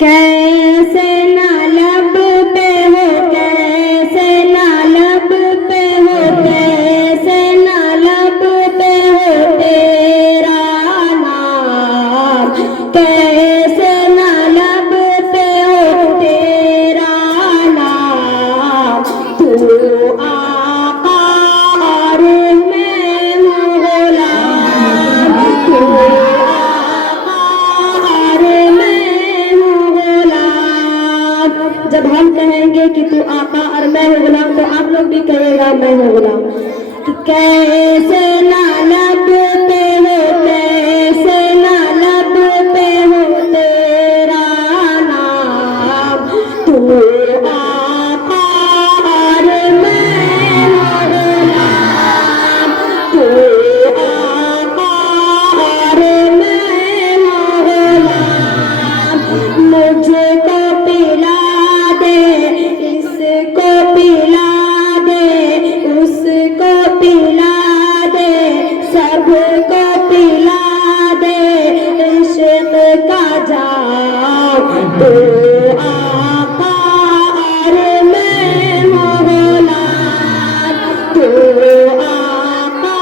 कैसे ना लब पे हो, कैसे ना लब पे हो, कैसे ना लब पे हो तेरा नाम, कैसे ना लब पे हो तेरा नाम। तू आका और मैं हूँ गुलाम, तू आका और मैं हूँ गुलाम। जब हम कहेंगे कि तू आका और मैं हूँ गुलाम तो आप लोग भी कहेगा मैं हूँ गुलाम। कि कैसे ना लब पे हो, कैसे ना लब पे हो तेरा नाम। तू आका और मैं हूँ गुलाम, तू आका और मैं हूँ गुलाम। मुझको पिला दे, इसको पिला दे, उसको पिला दे, सबको पिला दे इश्क का जाम। तू आका और मैं हूँ गुलाम, तू आका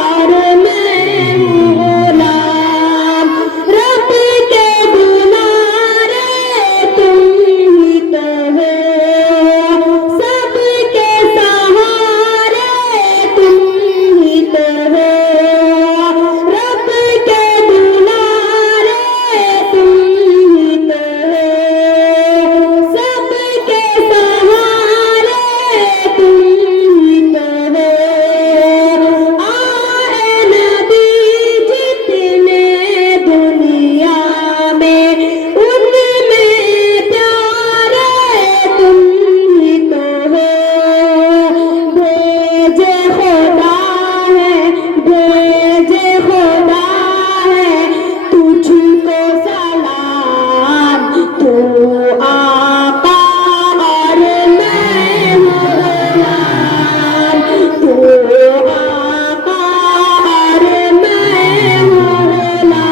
और मैं हूँ गुलाम। रब के दुलारे तुम ही तो हो, सबके सहारे तुम ही तो हो। रब के दुलारे तुम ही तो हो, सबके सहारे तुम ही तो हो। आए नबी जितने दुनिया में, उनमें प्यारे तुम ही तो हो। भेजे खुदा है, भेजे खुदा है तुझको सलाम। तू आका और मैं हूँ गुलाम, तू आका और मैं हूँ गुलाम।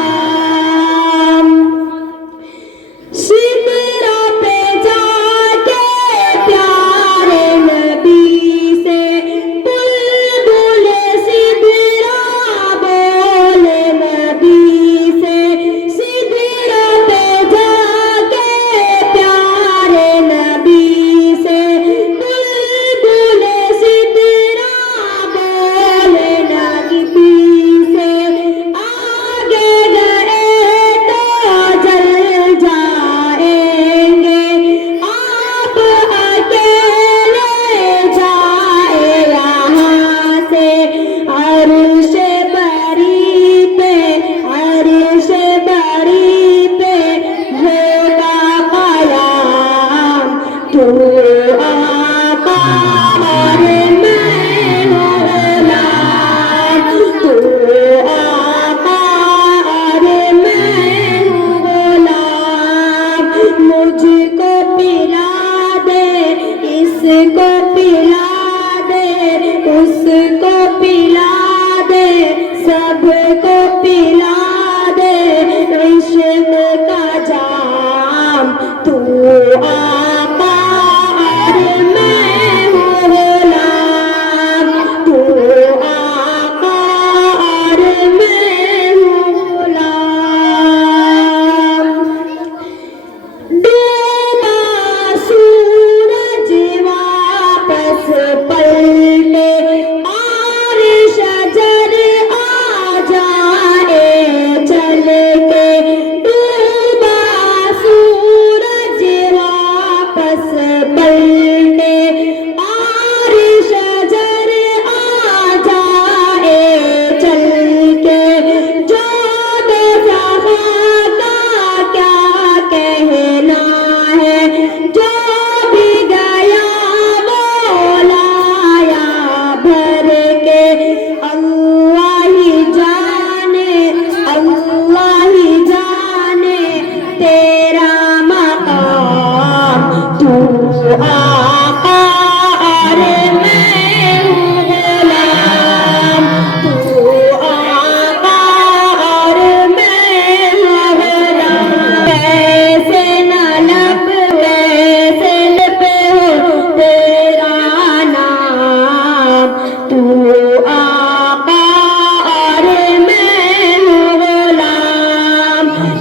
शिमरा पे जाके प्यारे नबी से बुलबुल सिदरा बोले नबी से। सिदरा पे जाके प्यारे नबी से बुलबुल सिदरा बोले नबी से। आगे गए तो जल जाएंगे, आप अकेले जाए यहाँ से। अर्श बरी पे, अर्श बरी पे होगा कयाम। तू आका और मैं हूँ गुलाम, तू आका और मैं हूँ गुलाम। मुझको पिला दे, इसको पिला दे, उसको पिला दे, सबको पिला दे इश्क का जाम। तू आका और मैं हूँ गुलाम, तू आका और मैं हूँ गुलाम। डूबा सूरज वापस पलटे और शजर आ जाए चल के।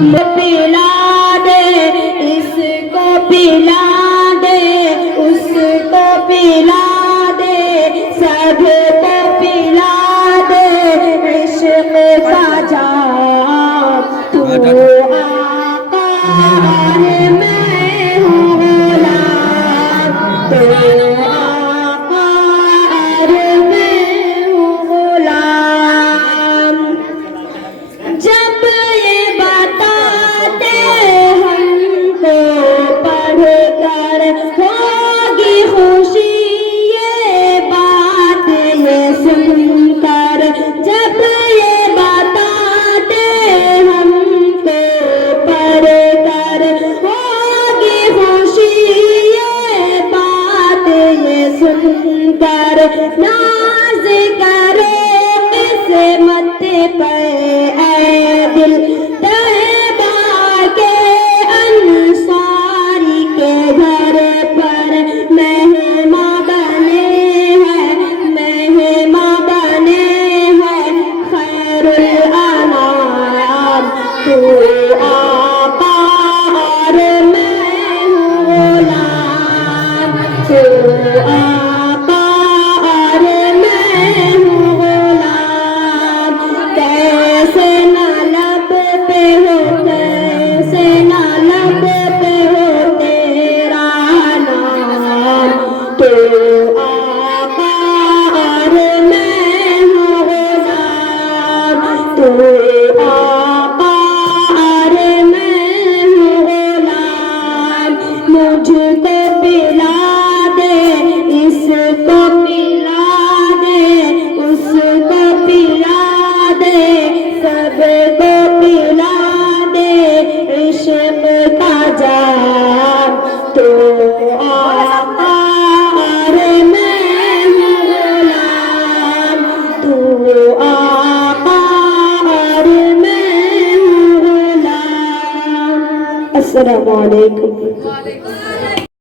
पिला दे, इसको पिला दे, उसको पिला दे, सबको पिला दे इश्क का जाम। तू आका और मैं हूँ गुलाम, तू आका और मैं हूँ गुलाम। जब ये बताते हमको पढ़ कर होगी खुशी, ये बात ये सुनकर, जब ये बताते हमको पढ़ कर होगी खुशी, ये बात ये सुनकर, नाज करो इस मत पर ऐ दिल, तैबा के अंसारी के घर पर मेहमान बने हैं, मेहमान बने हैं खैरुल अनाम। तू आका और मैं हूँ गुलाम, तू आका और मैं हूँ गुलाम। कैसे न लब पे हो, कैसे न लब पे हो तेरा नाम। तू आका और मैं हूँ गुलाम, तू आका और मैं हूँ गुलाम। मुझको पिला दे, इसको पिला दे, उसको पिला दे, सबको पिला दे इश्क का जाम। तो आका और मैं हूँ गुलाम, तू आका और मैं हूँ गुलाम। अस्सलामु अलैकुम।